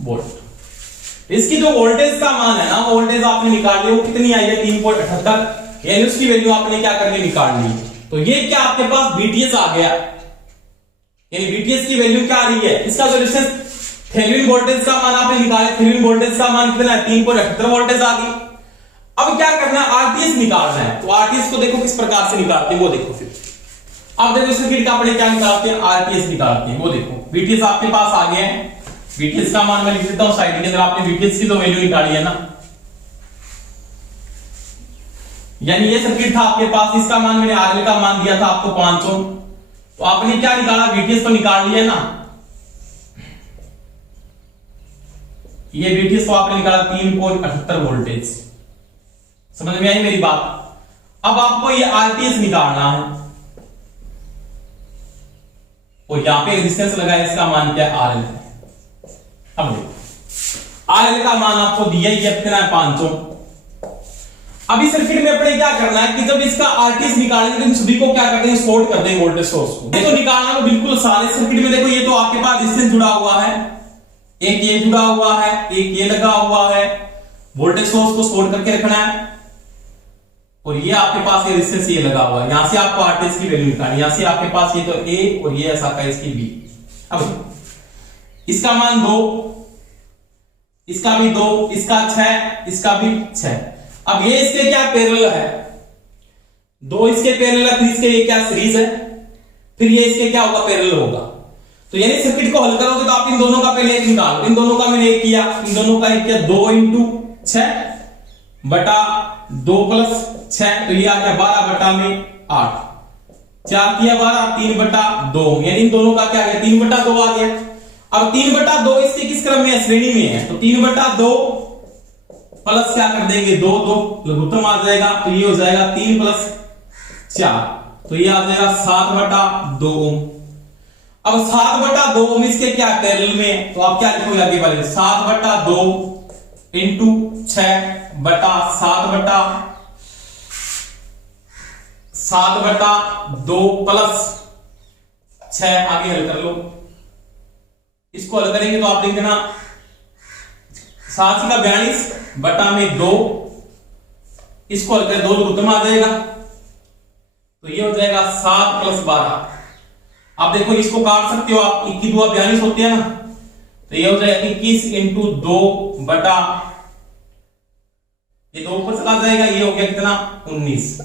वोल्ट। इसकी जो वोल्टेज का मान है ना, वो वोल्टेज आपने निकाल लिया, वो कितनी आई है 3.78, यानी उसकी वैल्यू आपने क्या करनी निकाल ली। तो ये क्या आपके पास BTS आ गया, यानी BTS की वैल्यू क्या आ रही है, इसका जो रेजिस्टेंस थेवेनिन वोल्टेज का मान आपने निकाला, थेवेनिन वोल्टेज का मान कितना है 3.78 वोल्टेज आ गई। अब क्या करना है RTS निकालना है, तो RTS को देखो किस प्रकार से निकालते हैं वो देखो। फिर अब देखो सर्किट का अपने क्या निकालते हैं, RTS निकालते हैं, वो देखो BTS आपके पास आ गया है, BTS का मान मैं लिख देता हूं साइड के अंदर, आपने BTS की तो वैल्यू निकाली है ना, यानी ये सर्किट था आपके पास, इसका मान मैंने RL का मान दिया था आपको 5 ओम, तो आपने क्या निकाला BTS तो निकाल लिया ना, ये BTS तो आपने निकाला 3.78 वोल्टेज, समझ में आई मेरी बात। अब आपको ये RTS निकालना है, और यहां पे रेजिस्टेंस लगा है, इसका मान क्या है RL है। अब देखो RL का मान आपको दिया ही कितना है 5 ओम। अभी सर्किट में अपने क्या करना है कि जब इसका RTS निकालेंगे तो सभी को क्या करते हैं शॉर्ट कर देंगे वोल्टेज सोर्स को, ये तो निकालना तो बिल्कुल आसान है। सर्किट में देखो ये तो आपके पास रेजिस्टेंस जुड़ा हुआ है, एक ये जुड़ा हुआ है, एक ये लगा हुआ है, वोल्टेज सोर्स को शॉर्ट करके रखना है, और ये आपके पास ये रेजिस्टेंस ये लगा हुआ है, यहां से आपको आरटीएस की वैल्यू निकालनी, यहां से आपके पास ये तो ए और ये ऐसा का इसकी बी। अब इसका मान 2, इसका भी 2, इसका 6, इसका भी 6। अब ये इसके क्या पैरेलल है, 2 इसके पैरेलल है, फिर इसके ये क्या सीरीज है, फिर ये इसके क्या होगा पैरेलल होगा। तो यानी सर्किट को हल करोगे तो आप इन दोनों का पहले एक निकालो, इन दोनों का मैंने एक किया, इन दोनों का एक किया, 2 × 6 बटा 2 + 6, तो ये आ गया 12 बटा में 8, 4 किया 12, 3 बटा 2, यानी इन दोनों का क्या आ गया 3 बटा 2 आ गया। अब 3 बटा 2 इसके किस क्रम में है, श्रेणी में है, तो 3 बटा 2 प्लस क्या कर देंगे 2, 2 लघुत्तम आ जाएगा, तो ये हो जाएगा 3 + 4, तो ये आ जाएगा 7 बटा 2 ओम। अब 7 बटा 2 ओम इसके क्या पैरेलल में, तो आप क्या लिखोगे आगे वाले 7 बटा 2 × 6 बटा 7 बटा 2 प्लस 6, आगे हल कर लो। इसको हल करेंगे तो आप लिख देना 7 का 42 बटा में 2, इसको हल कर 2 लघुत्तम आ जाएगा, तो ये हो जाएगा 7 + 12। आप देखो इसको काट सकते हो आप, 21 2 42 होती है ना, तो ये हो जाएगा 21 × 2 बटा, ये 2 ऊपर चला जाएगा, ये हो गया कितना 19,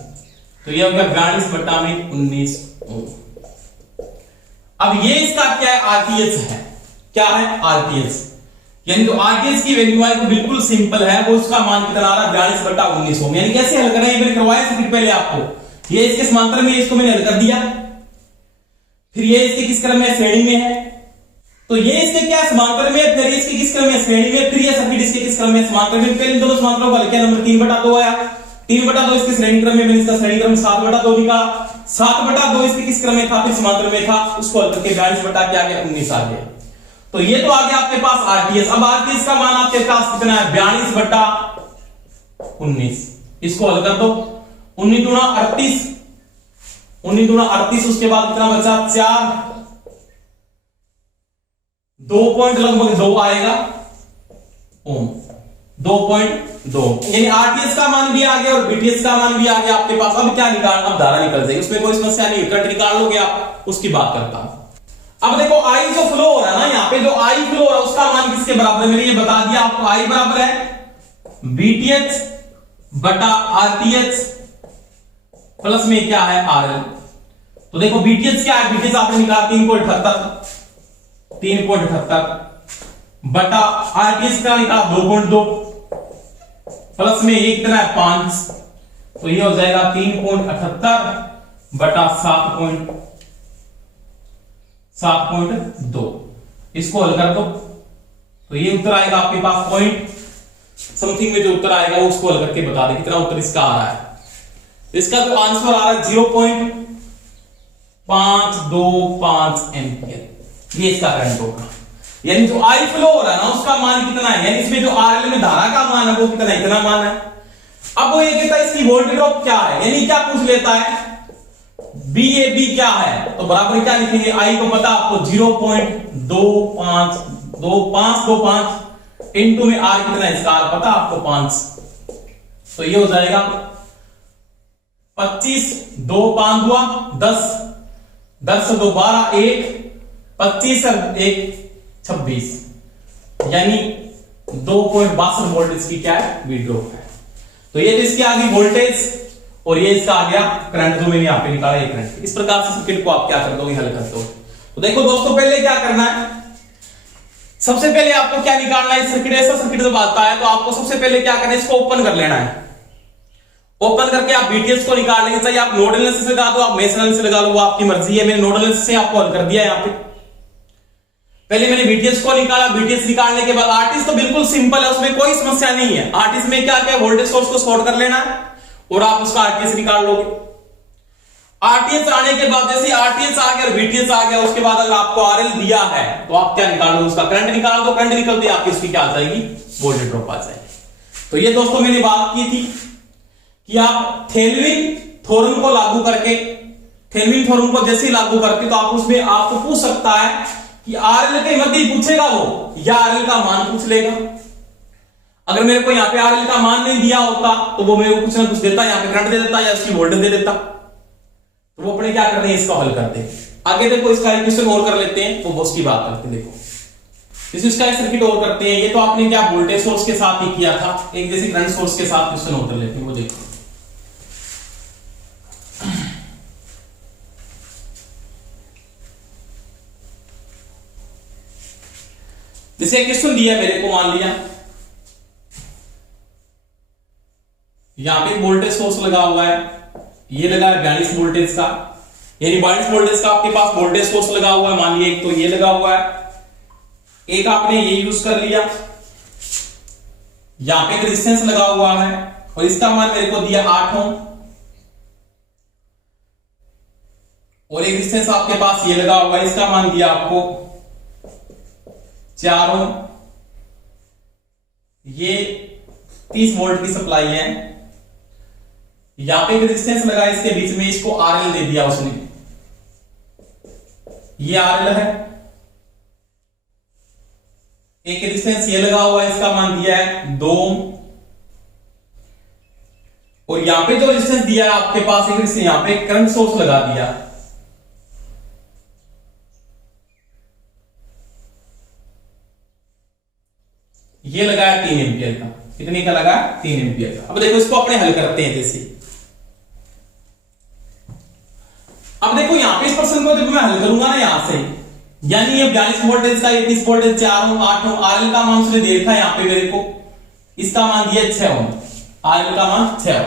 तो ये हो गया 42 बटा में 19 ओम। अब ये इसका क्या है आरटीएस है, क्या है आरटीएस, यानी जो आरटीएस की वैल्यू है वो बिल्कुल सिंपल है, वो उसका मान कितना आ रहा है 42 बटा 19 ओम। यानी कैसे हल करें, ये मैंने करवाया सर्किट पहले आपको, ये इसके समांतर में, इसको मैंने हल कर दिया, फिर ये इसके किस क्रम में श्रेणी में है, तो ये इसके क्या समांतर में, फिर इसके किस क्रम में श्रेणी में, फिर ये सर्किट इसके किस क्रम में समांतर में, पहले इन दोनों समांतरों का क्या नंबर 3 बटा 2 आया, 3 बटा 2 इसके श्रेणी क्रम में, मैंने इसका श्रेणी क्रम 7 बटा 2 निकाला, 7 बटा 2 इसके किस क्रम में था, फिर समांतर में था, उसको हल करके 42 बटा क्या आ गया 19 आ गया। तो ये तो आ गया आपके पास आरटीएस। अब आरटीएस का मान आपके पास कितना है 42 बटा 19, इसको हल कर दो, 19 दूना 38, 19 दूना 38, उसके बाद कितना बचा 4, 2 पॉइंट लगभग 2 आएगा ओम, 2.2, यानी आरटीएस का मान भी आ गया और बीटीएस का मान भी आ गया आपके पास। अब क्या निकालना, अब धारा निकल जाएगी, उसमें कोई समस्या नहीं, करंट निकाल लोगे आप, उसकी बात करता हूं। अब देखो आई जो फ्लो हो रहा है ना, यहाँ पे जो आई फ्लो हो रहा है उसका मान किसके बराबर है, मैंने ये बता दिया आपको, आई बराबर है बीटीएच बटा आरटीएच प्लस में क्या है आरएल। तो देखो बीटीएच क्या है, बीटीएच आपने निकाला 3.78 बटा आरटीएच का निकाला 2.2 प्लस में ये कितना है 5, तो ये हो जाएगा 3.78 बटा 7.2, इसको हल कर दो, तो ये उत्तर आएगा आपके पास पॉइंट समथिंग में, जो उत्तर आएगा वो उसको हल करके बता दे कितना उत्तर इसका आ रहा है। इसका जो आंसर आ रहा है 0.525 एम्पियर, ये इसका करंट होगा। यानी जो आई फ्लो हो रहा है ना उसका मान कितना है, यानी इसमें जो आरएल में धारा का मान है वो कितना है, इतना मान है। अब वो ये कहता है इसकी वोल्टेज ड्रॉप क्या है, यानी क्या पूछ लेता है बीएबी क्या है, तो बराबर क्या लिखेंगे, आई को पता आपको 0.2525 इनटू में आर कितना है, इसका आर पता आपको 5, तो ये हो जाएगा 25, 2 5 हुआ 10, 10 से 2 12, 1 25 और 1 26, यानी 2.62 वोल्ट इसकी क्या है वी ड्रॉप है। तो ये तो इसकी आ गई वोल्टेज और ये इसका आ गया करंट, जो मैंने यहां पे निकाला ये करंट। इस प्रकार से सर्किट को आप क्या कर दोगे, हल कर दो। तो देखो दोस्तों पहले क्या करना है, सबसे पहले आपको क्या निकालना है, सर्किट ऐसा सर्किट जब आता है तो आपको सबसे पहले क्या करना है, इसको ओपन कर लेना है। ओपन करके आप बीटीएस को निकाल लेंगे, चाहिए आप नोडल एनालिसिस लगा दो, आप मेश एनालिसिस लगा लो, वो आपकी मर्जी है। मैंने नोडल एनालिसिस से आपको हल कर दिया यहां पे। पहले मैंने बीटीएस को निकाला, बीटीएस निकालने के बाद आरटीएस तो बिल्कुल सिंपल है, उसमें कोई समस्या नहीं है। आरटीएस में क्या क्या वोल्टेज सोर्स को शॉर्ट कर लेना है और आप उसका आरटीएस निकाल लोगे। आरटीएस आने के बाद जैसे आरटीएस आ गया और बीटीएस आ गया, उसके बाद अगर आपको आरएल दिया है तो आप क्या निकाल लो, उसका करंट निकाल दो। करंट निकलती है आपकी उसकी क्या आ जाएगी, वोल्टेज ड्रॉप आ जाएगी। तो ये दोस्तों मैंने बात की थी कि आप थेवेनिन थ्योरम को लागू करके, थेवेनिन थ्योरम को जैसे लागू करके तो आप उसमें आपको पूछ सकता है कि आरएल के मध्य पूछेगा वो या आरएल का मान पूछ लेगा। अगर मेरे को यहाँ पे आरएल का मान नहीं दिया होता तो वो मेरे को कुछ ना कुछ देता, यहाँ पे करंट दे देता या उसकी वोल्टेज दे देता। तो वो अपने क्या करते हैं, इसका हल करते हैं। आगे देखो इसका एक क्वेश्चन और कर लेते हैं, वो उसकी बात करते हैं। देखो इसका एक सर्किट और करते हैं। ये तो आपने क्या वोल्टेज सोर्स के साथ ही किया था, एक जैसे करंट सोर्स के साथ क्वेश्चन और कर लेते हैं। वो देखो जैसे क्वेश्चन दिया मेरे को, मान लिया यहां पे वोल्टेज सोर्स लगा हुआ है, ये लगा है 42 वोल्टेज का, यानी 42 वोल्टेज का आपके पास वोल्टेज सोर्स लगा हुआ है। मान लिया एक तो ये लगा हुआ है, एक आपने ये यूज कर लिया, यहां पे रेजिस्टेंस लगा हुआ है और इसका मान मेरे को दिया 8 ओम, और एक रेजिस्टेंस आपके पास ये लगा हुआ है, इसका मान दिया आपको 4 ओम। ये 30 वोल्ट की सप्लाई है। यहां पे रेजिस्टेंस लगा है इसके बीच में, इसको आरएल दे दिया उसने, ये आरएल है। एक रेजिस्टेंस ये लगा हुआ है, इसका मान दिया है 2 ओम, और यहां पे जो रेजिस्टेंस दिया है आपके पास, एक रेजिस्टेंस यहां पे करंट सोर्स लगा दिया, ये लगाया 3 एंपियर का। कितने का लगा, 3 एंपियर का। अब देखो इसको अपने हल करते हैं। जैसे अब देखो यहां पे इस प्रश्न को जब मैं हल करूंगा ना यहां से, यानी ये 42 वोल्टेज का, ये 30 वोल्टेज, 4 ओम, 8 ओम, आरएल का मान उसने दे रखा है यहां पे मेरे को, इसका मान दिया 6 ओम, आरएल का मान 6 ओम।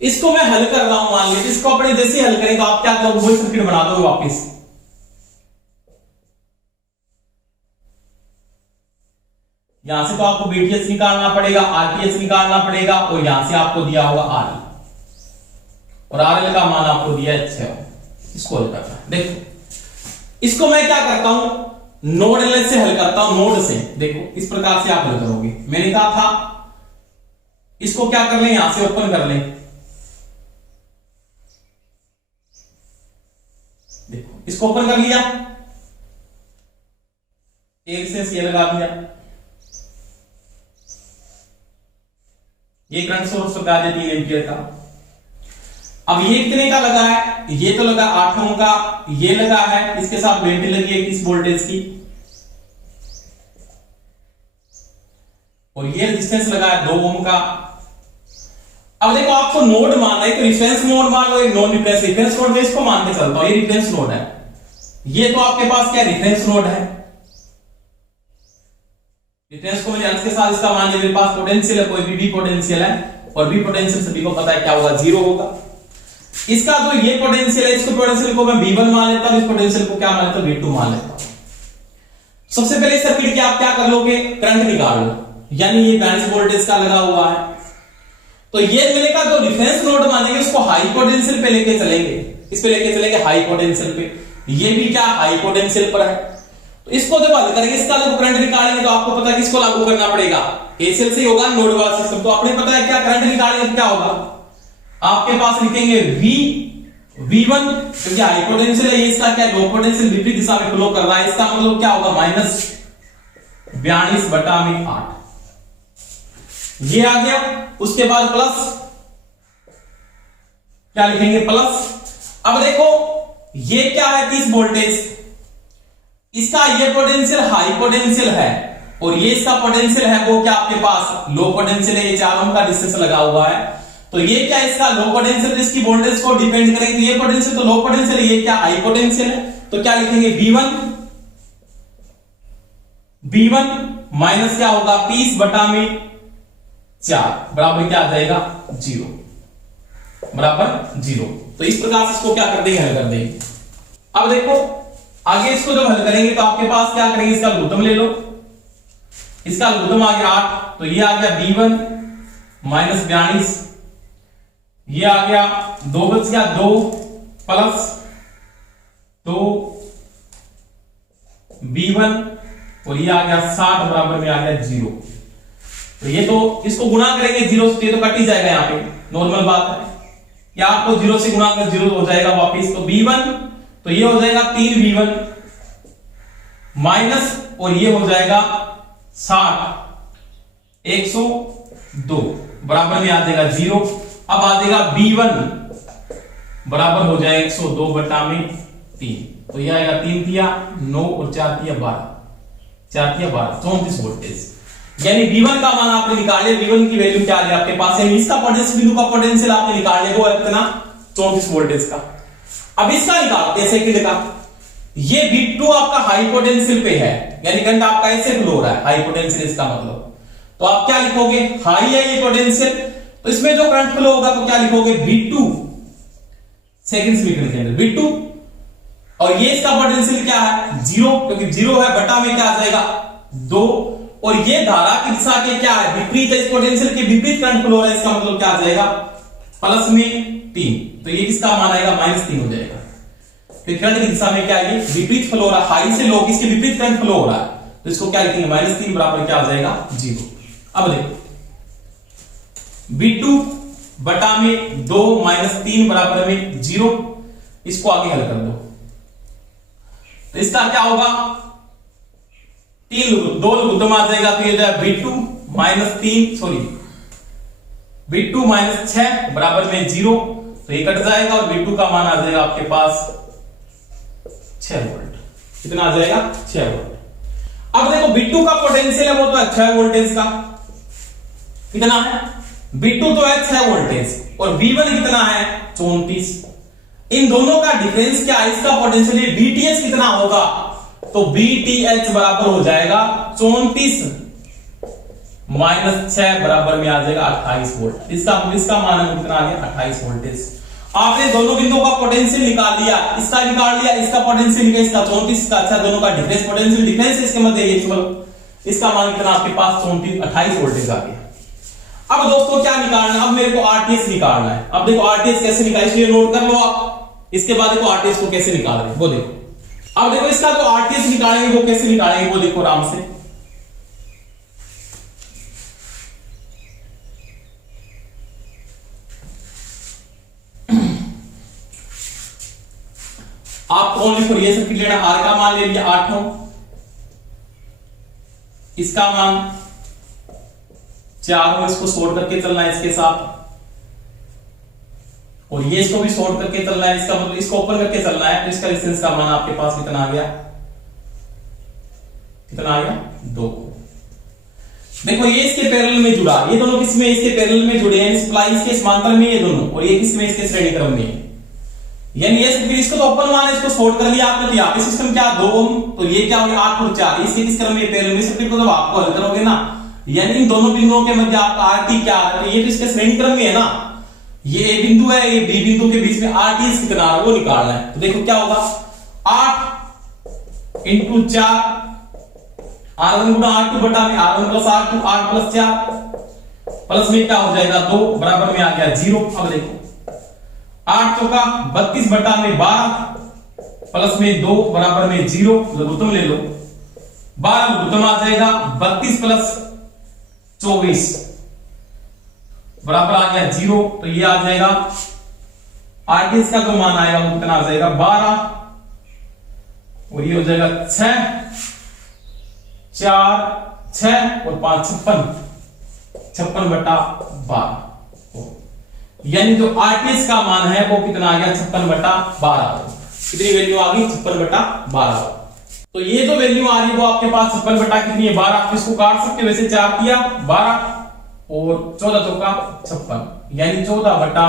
इसको मैं हल कर रहा हूं, मान लीजिए इसको अपने जैसे हल करेंगे आप क्या करोगे, वही सर्किट बना दोगे वापस। यहां से तो आपको बीटीएस निकालना पड़ेगा, आरपीएस निकालना पड़ेगा, और यहां से आपको दिया होगा आरएल, और आरएल का मान आपको दिया है 6 ओम। इसको हल करना है। देखो इसको मैं क्या करता हूं, नोड एनालिसिस से हल करता हूं, नोड से। देखो इस प्रकार से आप हल करोगे। मैंने कहा था इसको क्या कर लें, यहां से ओपन कर लें। देखो इसको ओपन कर लिया, एक से ये लगा दिया, ये करंट सोर्स लगा दिया 3 एंपियर का। अब ये कितने का लगा है, ये तो लगा 8 ओम का, ये लगा है, इसके साथ बैटरी लगी है 21 वोल्टेज की, और ये रेजिस्टेंस लगा है 2 ओम का। अब देखो आपको नोड मानना है, तो रेफरेंस नोड मान लो, एक नॉन रिफरेंस। रेफरेंस नोड में इसको मान के चलता हूं, ये रेफरेंस नोड है, ये तो आपके पास क्या रेफरेंस नोड है। रेफरेंस को मैंने अंश के साथ इसका मान लिया, मेरे पास पोटेंशियल है, कोई भी पोटेंशियल है, और बी पोटेंशियल सभी को पता है क्या होगा, 0 होगा। इसका जो ये पोटेंशियल है, इसको पोटेंशियल को मैं V1 मान लेता हूं, इस पोटेंशियल को क्या मान लेता हूं, V2 मान लेता हूं। सबसे पहले सर्किट के आप क्या कर लोगे, करंट निकाल लो, यानी ये 42 वोल्टेज का लगा हुआ है, तो ये मेरे का जो डिफरेंस नोड मानेंगे उसको हाई पोटेंशियल पे लेके चलेंगे, इस पे लेके चलेंगे हाई पोटेंशियल पे, ये भी क्या हाई पोटेंशियल पर है। तो इसको जब हल करेंगे, इसका जब करंट निकालेंगे तो आपको पता है किसको लागू करना पड़ेगा, केसीएल से ही होगा, नोड वाला सिस्टम। तो आपने पता है क्या करंट निकालेंगे तो क्या होगा, आपके पास लिखेंगे V1, क्योंकि हाई पोटेंशियल है, ये इसका क्या लो पोटेंशियल विपरीत दिशा में फ्लो कर रहा है, इसका मतलब क्या होगा -42/8, ये आ गया। उसके बाद प्लस क्या लिखेंगे, प्लस। अब देखो ये क्या है, 30 वोल्टेज, इसका ये पोटेंशियल हाई पोटेंशियल है, और ये इसका पोटेंशियल है वो क्या आपके पास लो पोटेंशियल है, ये 4 ओम का डिस्टेंस लगा हुआ है। तो ये क्या इसका लो पोटेंशियल, इसकी वोल्टेज को डिपेंड करेंगे, तो ये पोटेंशियल तो लो पोटेंशियल है, ये क्या हाई पोटेंशियल है। तो क्या लिखेंगे V1 माइनस क्या होगा 30/4 बराबर क्या आ जाएगा 0, बराबर 0। तो इस प्रकार से इसको क्या कर देंगे, हल कर देंगे। अब देखो आगे इसको जब हल करेंगे तो आपके पास क्या करेंगे, इसका लघुत्तम ले लो, इसका लघुत्तम आ गया 8, तो ये आ गया V1 -42, ये आ गया 2 बच गया 2 प्लस 2 V1, और ये आ गया 60 बराबर में आ गया 0। तो ये तो इसको गुणा करेंगे 0 से, ये तो कट ही जाएगा, यहाँ पे नॉर्मल बात है, या आपको 0 से गुणा कर 0 हो जाएगा वापिस। तो V1 तो ये हो जाएगा 3V1 माइनस, और ये हो जाएगा 60, 102 बराबर में आ जाएगा 0। अब आ जाएगा B1 बराबर हो जाएगा 102 बटा में 3, तो यह आएगा 3 तिया 9 और 4 तिया 12, 4 तिया 12, 34 वोल्टेज। यानी V1 का मान आपने निकाल लिया, V1 की वैल्यू क्या आ गई आपके पास, यानी इसका पोटेंशियल, बिंदु का पोटेंशियल आपने निकाल लिया, वो है कितना 34 वोल्टेज का। अब इसका निकालते हैं सेकंड का। ये V2 आपका हाई पोटेंशियल पे है, यानी करंट आपका ऐसे फ्लो हो रहा है, हाई पोटेंशियल इसका मतलब। तो आप क्या लिखोगे, हाई है ये पोटेंशियल, तो इसमें जो करंट फ्लो होगा तो क्या लिखोगे V2 सेकंड्स मीटर के अंदर V2, और ये इसका पोटेंशियल क्या है 0, क्योंकि 0 है, बटा में क्या आ जाएगा 2, और ये धारा की दिशा के क्या है विपरीत है, इस पोटेंशियल के विपरीत करंट फ्लो हो रहा है, इसका मतलब क्या आ जाएगा प्लस में 3, तो ये किसका मान आएगा -3 हो जाएगा। फिर करंट की दिशा में क्या है, विपरीत फ्लो हो रहा है, हाई से लो किसके विपरीत करंट फ्लो हो रहा है, तो इसको क्या लिखेंगे -3 बराबर क्या आ जाएगा 0। अब देखो V2 बटा में 2 -3 बराबर में 0, इसको आगे हल कर दो, तो इसका क्या होगा 2 लघुत्तम आ जाएगा, तो ये जाएगा V2 -3 सॉरी V2 -6 बराबर में 0, तो ये कट जाएगा और V2 का मान आ जाएगा आपके पास 6 वोल्ट। कितना आ जाएगा 6 वोल्ट। अब देखो V2 का पोटेंशियल है वो तो है 6 वोल्टेज का, कितना है V2 तो है 6 वोल्टेज, और V1 कितना है 34। इन दोनों का डिफरेंस क्या है, इसका पोटेंशियल VTH कितना होगा, तो VTH बराबर हो जाएगा 34 -6 बराबर में आ जाएगा 28 वोल्ट। इसका मान कितना आ गया 28 वोल्टेज। आपने दोनों बिंदुओं का पोटेंशियल निकाल लिया, इसका निकाल लिया, इसका पोटेंशियल निकाल, इसका 34 का, अच्छा दोनों का डिफरेंस पोटेंशियल डिफरेंस इसके मध्य ये चलो, इसका मान कितना आपके पास 34 28 वोल्टेज आ गया। अब दोस्तों क्या निकालना है, अब मेरे को आरटीएस निकालना है। अब देखो आरटीएस कैसे निकाल, इसलिए नोट कर लो आप, इसके बाद देखो आरटीएस को कैसे निकाल रहे हैं वो देखो। अब देखो इसका जो आरटीएस निकालेंगे वो कैसे निकालेंगे वो देखो आराम से। आप कौन लिखो, ये सर्किट लेना, आर का मान ले लिया 8 ओम, इसका मान 4 ओम, इसको शॉर्ट करके चलना है इसके साथ, और ये इसको भी शॉर्ट करके चलना है, इसका मतलब इसको ओपन करके चलना है, तो इसका रेजिस्टेंस का मान आपके पास कितना आ गया, कितना आ गया 2। देखो ये इसके पैरेलल में जुड़ा, ये दोनों किसमें इसके पैरेलल में जुड़े हैं, सप्लाई इसके समांतर में ये दोनों, और ये किसमें इसके श्रेणी क्रम में, यानी ये सर्किट इसको तो ओपन मान है, इसको शॉर्ट कर लिया आपने, तो यहाँ पे सिस्टम क्या 2 ओम, तो ये क्या हो गया 8 और 4, इसके किस क्रम में पैरेलल में सर्किट को जब आपको हल करोगे ना, यानी इन दोनों बिंदुओं के मध्य आपका आरटी क्या है, तो ये तो इसके श्रेणी क्रम में है ना, ये ए बिंदु है, ये बी बिंदु के बीच में आरटीएस कितना है वो निकालना है। तो देखो क्या होगा 8 इंटू 4 R1 गुना R2 बटा में R1 plus R2 8 plus 4 plus में क्या हो जाएगा 2 बराबर में आ गया 0। अब देखो 8 चौका 32 बटा में 12 प्लस में 2 बराबर में 0, लघुत्तम ले लो, 12 लघुत्तम आ जाएगा 32 प्लस 24 बराबर आ गया 0, तो ये आ जाएगा आरटीएस का जो मान आएगा वो कितना आ जाएगा 12, और ये हो जाएगा 6 4 6 और 5 56 बटा 12, यानी जो आरटीएस का मान है वो कितना आ गया 56 बटा 12। कितनी वैल्यू आ गई 56 बटा 12। तो ये जो वैल्यू आ रही है वो आपके पास 56 बटा कितनी है 12, आप इसको काट सकते हो, वैसे 4 दिया 12 और 14 चौका 56, यानी 14 बटा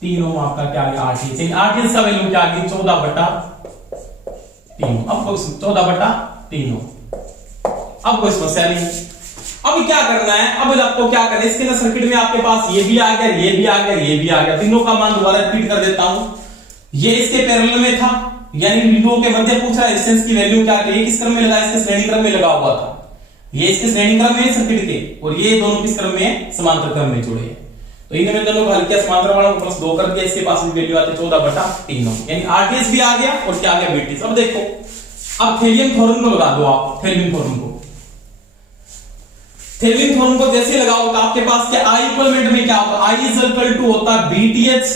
3 ओम आपका क्या आ गया आरटीएस। आरटीएस का वैल्यू क्या आ गई 14 बटा 3। अब कोई 14 बटा 3 ओम, अब कोई समस्या नहीं है। अब क्या करना है, अब आपको क्या करना है, इसके अंदर सर्किट में आपके पास ये भी आ गया, ये भी आ गया, ये भी आ गया, तीनों का मान दोबारा रिपीट कर देता हूं। ये इसके पैरेलल में था, यानी बिंदुओं के मध्य पूछ रहा है रेजिस्टेंस की वैल्यू क्या है, ये किस क्रम में लगा, इसके श्रेणी क्रम में लगा हुआ था, ये इसके श्रेणी क्रम में सर्किट के, और ये दोनों किस क्रम में समांतर क्रम में जुड़े हैं। तो इन्होंने दोनों को हल किया, समांतर वाला को प्लस 2 कर दिया, इसके पास भी वैल्यू आती है 14 बटा 3 ओम, यानी आरटीएस भी आ गया और क्या आ गया बीटीएस। अब देखो अब थेवेनिन थ्योरम को लगा दो आप, थेवेनिन थ्योरम को, थेवेनिन थ्योरम को जैसे लगाओ तो आपके पास क्या आई इक्विवेलेंट में क्या होता है, आई इज इक्वल टू होता है बीटीएच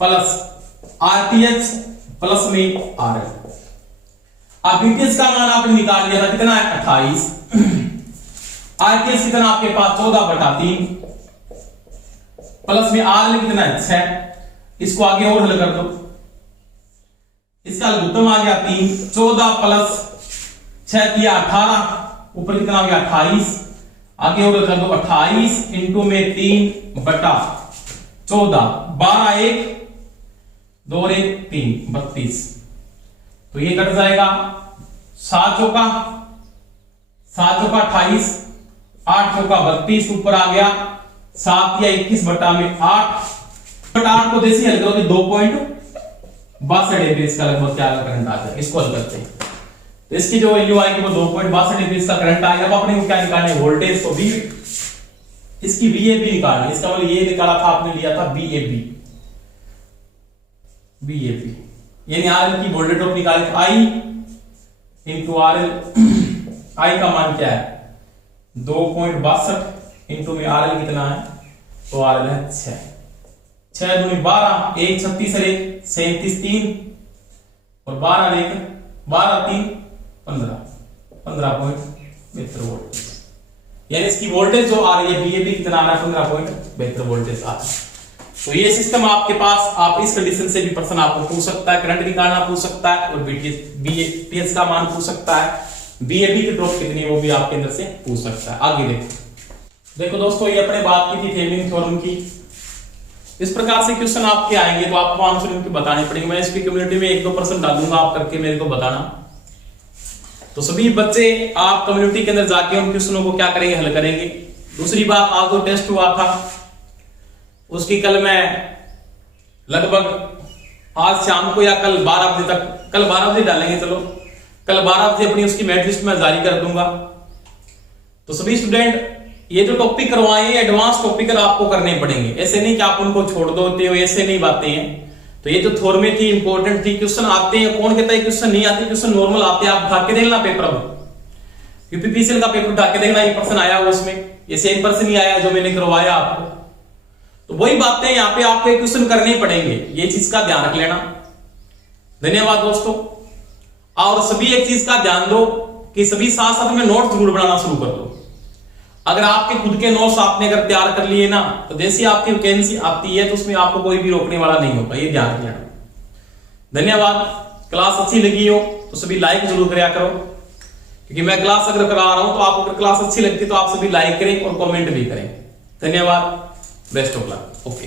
प्लस आरटीएच प्लस में आरएल। अब बीटीएच का मान आपने निकाल लिया था कितना है 28, आरटीएस कितना आपके पास 14/3 प्लस में आर कितना है 6। इसको आगे और हल कर दो, इसका लघुत्तम आ गया 3, 14 प्लस 6 किया 18, ऊपर कितना हो गया 28, आगे और कर दो 28 इंटू में 3/14, 12 1 2 1 3 32। तो ये कट जाएगा 7 चौका 28, 8 चौका 32, ऊपर आ गया 7 या 21 बटा में 8 को जैसे हल करोगे 2.62 एम्पीयर का लगभग क्या करंट आ जाएगा। इसको हल करते हैं तो इसकी जो वैल्यू आएगी वो 2.62 एम्पीयर का करंट आएगा। अब अपने को क्या निकालना है वोल्टेज, तो V इसकी VAB निकालनी है। इसका मतलब ये निकाला था आपने लिया था VAB यानी RL की वोल्टेज ड्रॉप निकाले थे I इंटू RL। I का मान क्या है 2.62 इंटू में RL कितना है, तो RL है 6 दूनी 12, 1 36 और 1 37 3 और 12 1 12 3 15.72 वोल्ट, यानी इसकी वोल्टेज जो आ रही है VAB कितना आ रहा है 15.72 वोल्टेज आ रहा है। तो ये सिस्टम आपके पास, आप इस कंडीशन से भी पर्सन आपको पूछ सकता है, करंट निकालना पूछ सकता है और BTS का मान पूछ सकता है, VAB की ड्रॉप कितनी वो भी आपके अंदर से पूछ सकता है। आगे देखो दोस्तों, ये अपने बात की थी थेवेनिन थ्योरम की। इस प्रकार से क्वेश्चन आपके आएंगे तो आपको आंसर इनके बताने पड़ेंगे। मैं इसकी कम्युनिटी में 1-2% डालूंगा, आप करके मेरे को बताना। तो सभी बच्चे आप कम्युनिटी के अंदर जाके उन क्वेश्चनों को क्या करेंगे, हल करेंगे। दूसरी बात, आज जो टेस्ट हुआ था उसकी कल मैं लगभग आज शाम को या कल 12 बजे तक, कल 12 बजे डालेंगे, चलो कल 12 बजे अपनी उसकी मेरिट लिस्ट में जारी कर दूंगा। तो सभी स्टूडेंट ये जो टॉपिक करवाए हैं एडवांस टॉपिक आपको करने पड़ेंगे, ऐसे नहीं कि आप उनको छोड़ दोते हो, ऐसे नहीं बातें हैं। तो ये जो थ्योरम थी इंपॉर्टेंट थी, क्वेश्चन आते हैं, कौन कहता है क्वेश्चन नहीं आते, क्वेश्चन नॉर्मल आते हैं। आप उठा के देखना पेपर, अब यूपीपीसीएल का पेपर उठा के देखना, 1% आया हो उसमें, ये सेम पर्सन ही आया जो मैंने करवाया आपको। तो वही बातें यहाँ पे आपको क्वेश्चन करने पड़ेंगे, ये चीज का ध्यान रख लेना। धन्यवाद दोस्तों। और सभी एक चीज का ध्यान दो कि सभी साथ साथ में नोट्स जरूर बनाना शुरू कर दो। अगर आपके खुद के नोट्स आपने अगर तैयार कर लिए ना, तो जैसी आपकी वैकेंसी आती है तो उसमें आपको कोई भी रोकने वाला नहीं होगा, ये ध्यान रख लेना। धन्यवाद। क्लास अच्छी लगी हो तो सभी लाइक जरूर करा करो, क्योंकि मैं क्लास अगर करा रहा हूं तो आपको अगर क्लास अच्छी लगती है तो आप सभी लाइक करें और कमेंट भी करें। धन्यवाद। Best of luck. ओके।